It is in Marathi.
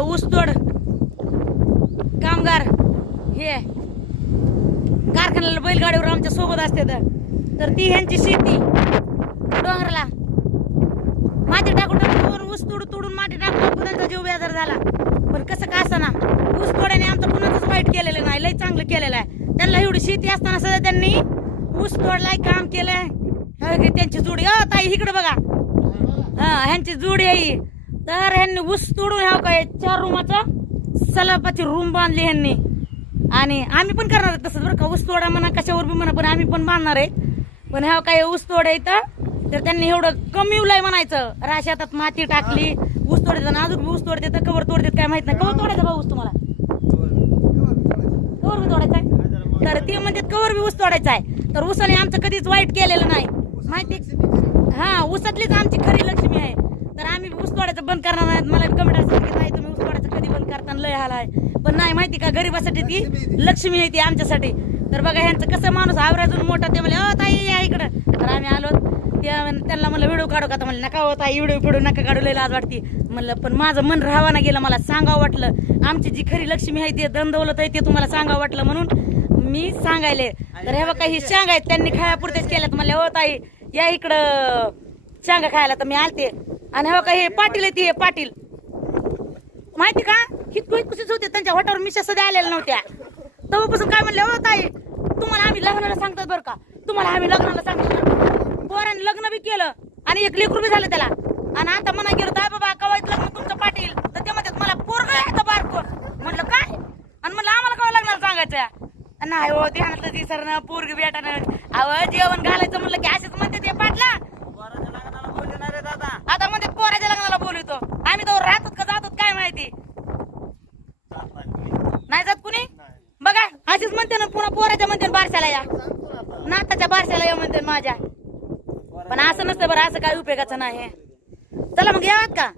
ऊसतोड कामगार हे कारखान्याला बैलगाडीवर आमच्या सोबत असते तर ती ह्यांची शेती डोंगराला माती टाकून टाकून ऊस तोडून माती टाकून त्यांचा जीव बेजार झाला. पण कसं का असं ना ऊस तोड्याने आमचं कुणाचंच वाईट केलेलं नाही, लय चांगलं केलेलं आहे. त्यांना एवढी शेती असताना सुद्धा त्यांनी ऊस तोडलाय, काम केलंय. त्यांची जोडी ताई इकडे बघा, ह्यांची जोडी आहे. तर ह्यांनी ऊस तोडून ह्या काय 4 रूमाचा सलापाची रूम बांधली ह्यांनी. आणि आम्ही पण करणार आहे तसंच बरं का, ऊस तोडा म्हणा कशावर बी म्हणा, पण आम्ही पण बांधणार आहे. पण ह्या काय ऊस तोडा इथं तर त्यांनी एवढं कमी उलाय म्हणायचं. राशातात माती टाकली, ऊस तोडतात, अजून ऊस तोडते तर कवर तोडतात काय माहित नाही. कवर तोडायचा भाऊ ऊस तुम्हाला? कवर बी तोडायचा आहे. तर ते म्हणतात कवर बी ऊस तोडायचा आहे. तर ऊसाने आमचं कधीच वाईट केलेलं नाही माहिती. ऊसातलीच आमची खरी लक्ष्मी आहे. तर आम्ही ऊस तोडायचं बंद करणार नाही. मला कमेंट असं की नाही तुम्ही ऊस तोडायचं कधी बंद करताना लय हाल आहे. पण नाही माहिती का, गरीबासाठी ती लक्ष्मी आहे ती आमच्यासाठी. तर बघा ह्यांचं कसं माणूस आवराजून मोठा, ते म्हणले ताई या इकडं. तर आम्ही आलो, त्यांना म्हणलं व्हिडिओ काढू का, तर म्हणलं नका होता व्हिडिओ फिडू नका काढू, लय लाज वाटते म्हणलं. पण माझं मन राहावं गेलं, मला सांगावं वाटलं आमची जी खरी लक्ष्मी आहे ते धनदौलत आहे ते तुम्हाला सांगावं वाटलं म्हणून मी सांगायले. तर हे बघा ही शांग आहेत, त्यांनी खायापुरतेच केल्यात. म्हणले हो ताई या इकडं शांगा खायला. तर मी आलते. आणि हे बघा हे पाटील आहे, ते पाटील माहिती का, हितकुशीच होते, त्यांच्या होटावर मिशा सध्या आलेल्या नव्हत्या. तेव्हापासून काय म्हणले हो ताई तुम्हाला आम्ही लग्नाला सांगतात बरं का, तुम्हाला आम्ही लग्नाला सांगतो. पोरांनी लग्न बी केलं आणि एक लेकरू बी झालं त्याला. आणि आता म्हणा गेलो तर बाबा कवायत लग्न तुमचं पाटील, तर ते म्हणतात मला पोरग आहे बारको. म्हटलं काय, आणि म्हणलं आम्हाला कवा लग्नाला सांगायचं नाही हो, ध्यानातलं दिसरणं पोरग बेटानं. अहो जेवण घालायचं म्हणलं की असेच म्हणते ते पाटला. आता म्हणते पोराच्या लग्नाला बोलवतो आम्ही, तर राहतात का जातात काय माहिती. नाही जात कुणी बघा, अशीच म्हणते ना पुन्हा पोराच्या म्हणते बारशाला या, नाताच्या बारशाला या म्हणते माझ्या. पण असं नसतं बरं, असं काय उपयोगाचं नाही. चला मग यावात का.